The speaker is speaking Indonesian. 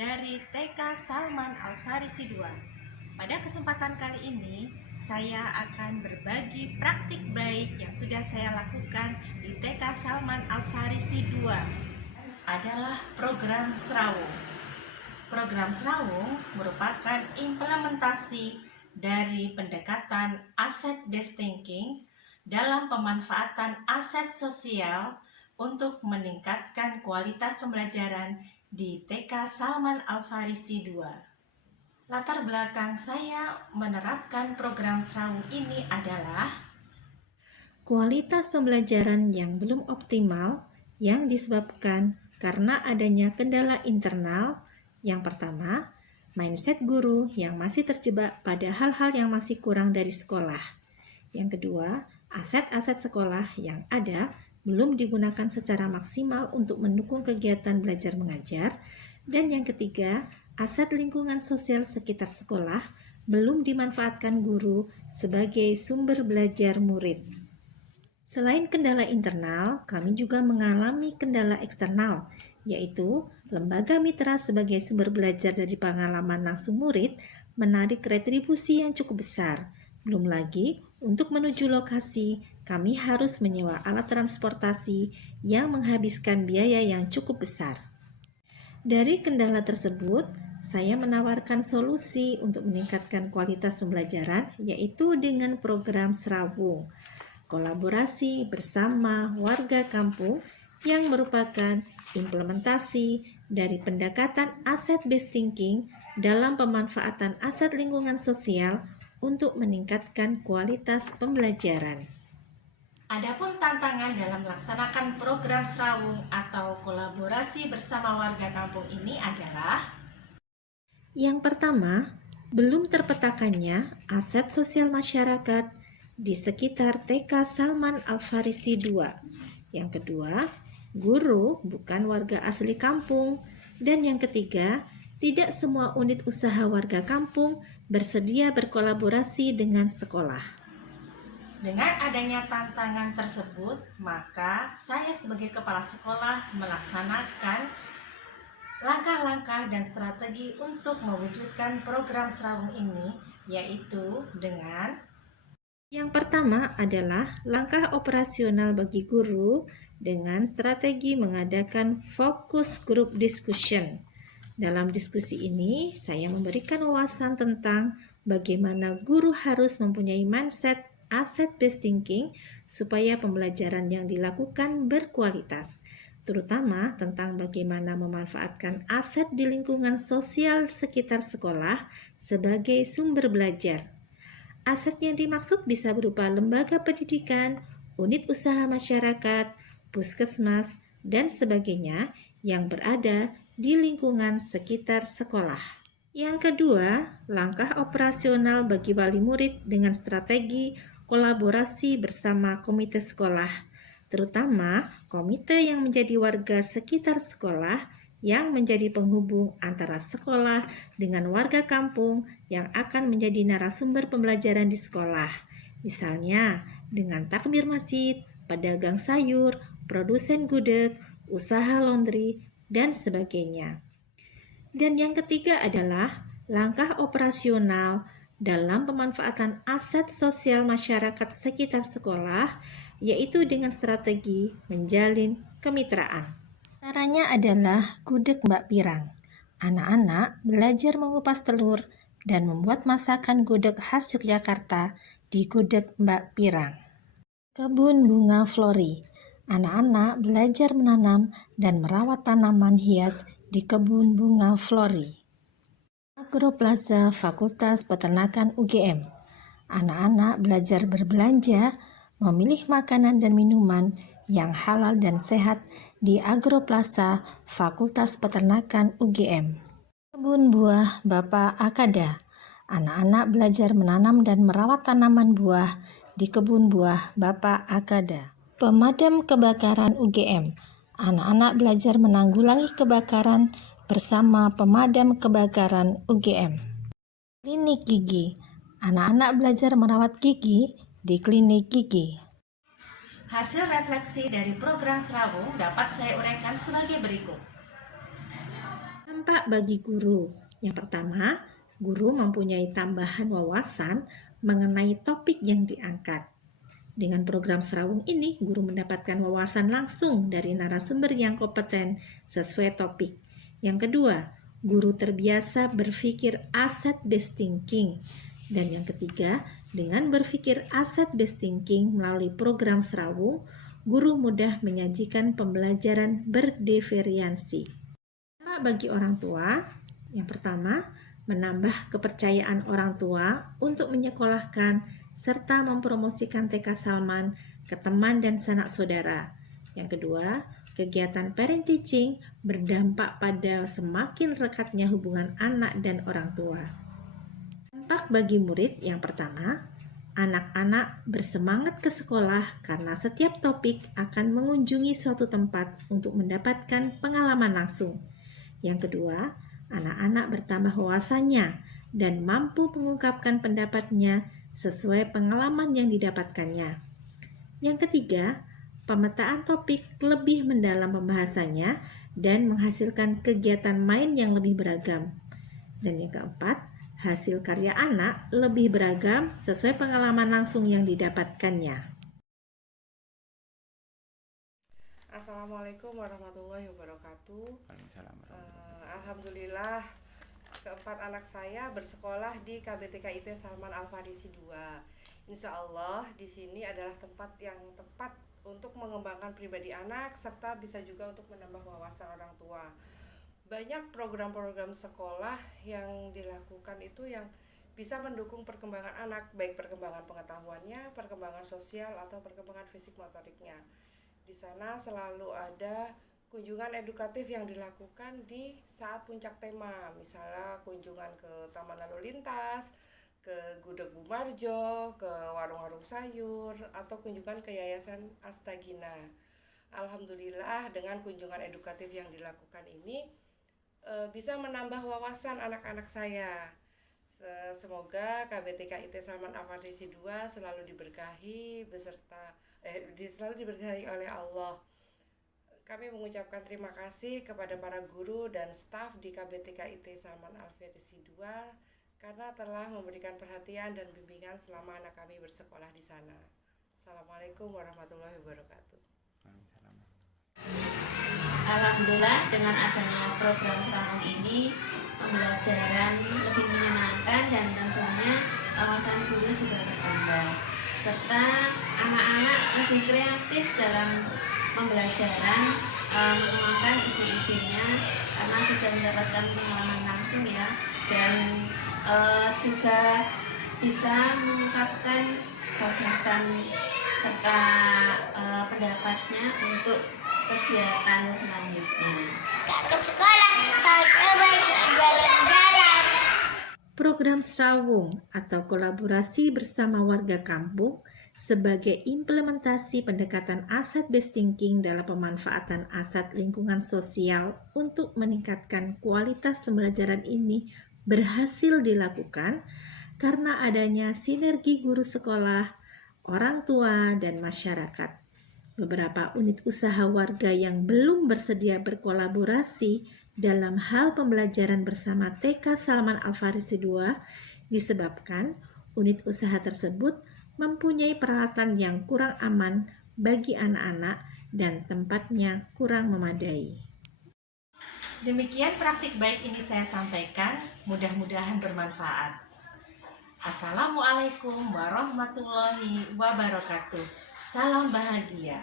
dari TK Salman Al-Farisi II. Pada kesempatan kali ini, saya akan berbagi praktik baik yang sudah saya lakukan di TK Salman Al-Farisi II. Adalah program Serawung. Program Serawung merupakan implementasi dari pendekatan asset-based thinking dalam pemanfaatan aset sosial untuk meningkatkan kualitas pembelajaran di TK Salman Al-Farisi II. Latar belakang saya menerapkan program Serawung ini adalah kualitas pembelajaran yang belum optimal yang disebabkan karena adanya kendala internal. Yang pertama, mindset guru yang masih terjebak pada hal-hal yang masih kurang dari sekolah. Yang kedua, aset-aset sekolah yang ada belum digunakan secara maksimal untuk mendukung kegiatan belajar mengajar. Dan yang ketiga, aset lingkungan sosial sekitar sekolah belum dimanfaatkan guru sebagai sumber belajar murid. Selain kendala internal, kami juga mengalami kendala eksternal, yaitu lembaga mitra sebagai sumber belajar dari pengalaman langsung murid menarik retribusi yang cukup besar. Belum lagi, untuk menuju lokasi, kami harus menyewa alat transportasi yang menghabiskan biaya yang cukup besar. Dari kendala tersebut, saya menawarkan solusi untuk meningkatkan kualitas pembelajaran, yaitu dengan program Serawung, kolaborasi bersama warga kampung yang merupakan implementasi dari pendekatan asset-based thinking dalam pemanfaatan aset lingkungan sosial untuk meningkatkan kualitas pembelajaran. Adapun tantangan dalam melaksanakan program Serawung atau kolaborasi bersama warga kampung ini adalah: yang pertama, belum terpetakannya aset sosial masyarakat di sekitar TK Salman Al-Farisi II. Yang kedua, guru bukan warga asli kampung. Dan yang ketiga, tidak semua unit usaha warga kampung bersedia berkolaborasi dengan sekolah. Dengan adanya tantangan tersebut, maka saya sebagai kepala sekolah melaksanakan langkah-langkah dan strategi untuk mewujudkan program Serawung ini, yaitu dengan yang pertama adalah langkah operasional bagi guru dengan strategi mengadakan focus group discussion. Dalam diskusi ini, saya memberikan wawasan tentang bagaimana guru harus mempunyai mindset asset-based thinking supaya pembelajaran yang dilakukan berkualitas, terutama tentang bagaimana memanfaatkan aset di lingkungan sosial sekitar sekolah sebagai sumber belajar. Aset yang dimaksud bisa berupa lembaga pendidikan, unit usaha masyarakat, puskesmas, dan sebagainya yang berada di lingkungan sekitar sekolah. Yang kedua, langkah operasional bagi wali murid dengan strategi kolaborasi bersama komite sekolah, terutama komite yang menjadi warga sekitar sekolah yang menjadi penghubung antara sekolah dengan warga kampung yang akan menjadi narasumber pembelajaran di sekolah. Misalnya dengan takmir masjid, pedagang sayur, produsen gudeg, usaha laundry, dan sebagainya. Dan yang ketiga adalah langkah operasional dalam pemanfaatan aset sosial masyarakat sekitar sekolah, yaitu dengan strategi menjalin kemitraan. Caranya adalah gudeg Mbak Pirang. Anak-anak belajar mengupas telur dan membuat masakan gudeg khas Yogyakarta di gudeg Mbak Pirang. Kebun bunga Flori. Anak-anak belajar menanam dan merawat tanaman hias di kebun bunga Flori. Agroplaza Fakultas Peternakan UGM. Anak-anak belajar berbelanja, memilih makanan dan minuman yang halal dan sehat di Agroplaza Fakultas Peternakan UGM. Kebun buah Bapak Akada. Anak-anak belajar menanam dan merawat tanaman buah di kebun buah Bapak Akada. Pemadam kebakaran UGM. Anak-anak belajar menanggulangi kebakaran bersama pemadam kebakaran UGM. Klinik gigi. Anak-anak belajar merawat gigi di klinik gigi. Hasil refleksi dari program Serawung dapat saya uraikan sebagai berikut. Dampak bagi guru. Yang pertama, guru mempunyai tambahan wawasan mengenai topik yang diangkat. Dengan program Serawung ini, guru mendapatkan wawasan langsung dari narasumber yang kompeten sesuai topik. Yang kedua, guru terbiasa berpikir asset-based thinking. Dan yang ketiga, dengan berpikir asset-based thinking melalui program Serawung, guru mudah menyajikan pembelajaran berdifferensiasi. Bagi orang tua, yang pertama, menambah kepercayaan orang tua untuk menyekolahkan serta mempromosikan TK Salman ke teman dan sanak saudara. Yang kedua, kegiatan parent teaching berdampak pada semakin rekatnya hubungan anak dan orang tua. Dampak bagi murid yang pertama, anak-anak bersemangat ke sekolah karena setiap topik akan mengunjungi suatu tempat untuk mendapatkan pengalaman langsung. Yang kedua, anak-anak bertambah wawasannya dan mampu mengungkapkan pendapatnya sesuai pengalaman yang didapatkannya. Yang ketiga, pemetaan topik lebih mendalam pembahasannya dan menghasilkan kegiatan main yang lebih beragam. Dan yang keempat, hasil karya anak lebih beragam sesuai pengalaman langsung yang didapatkannya. Assalamualaikum warahmatullahi wabarakatuh. Alhamdulillah, keempat anak saya bersekolah di KBTK IT Salman Al-Farisi 2. Insya Allah di sini adalah tempat yang tepat untuk mengembangkan pribadi anak serta bisa juga untuk menambah wawasan orang tua. Banyak program-program sekolah yang dilakukan itu yang bisa mendukung perkembangan anak, baik perkembangan pengetahuannya, perkembangan sosial atau perkembangan fisik motoriknya. Di sana selalu ada kunjungan edukatif yang dilakukan di saat puncak tema, misalnya kunjungan ke Taman Lalu Lintas, ke Gudeg Bumarjo, ke warung-warung sayur, atau kunjungan ke Yayasan Astagina. Alhamdulillah dengan kunjungan edukatif yang dilakukan ini bisa menambah wawasan anak-anak saya. Semoga KBTK IT Salman Al-Farisi 2 selalu diberkahi selalu diberkahi oleh Allah. Kami mengucapkan terima kasih kepada para guru dan staf di KBTK IT Salman Al-Farisi 2 karena telah memberikan perhatian dan bimbingan selama anak kami bersekolah di sana. Assalamualaikum warahmatullahi wabarakatuh. Alhamdulillah dengan adanya program Serawung ini pembelajaran lebih menyenangkan dan tentunya wawasan guru juga bertambah serta anak-anak lebih kreatif dalam pembelajaran, mengembangkan ide-idenya karena sudah mendapatkan pengalaman langsung ya, dan juga bisa mengungkapkan gagasan serta pendapatnya untuk kegiatan selanjutnya. Ke sekolah sampai jalan-jalan. Program Serawung atau kolaborasi bersama warga kampung sebagai implementasi pendekatan asset-based thinking dalam pemanfaatan aset lingkungan sosial untuk meningkatkan kualitas pembelajaran ini berhasil dilakukan karena adanya sinergi guru sekolah, orang tua, dan masyarakat. Beberapa unit usaha warga yang belum bersedia berkolaborasi dalam hal pembelajaran bersama TK Salman Al-Farisi 2 disebabkan unit usaha tersebut mempunyai peralatan yang kurang aman bagi anak-anak dan tempatnya kurang memadai. Demikian praktik baik ini saya sampaikan, mudah-mudahan bermanfaat. Assalamualaikum warahmatullahi wabarakatuh. Salam bahagia.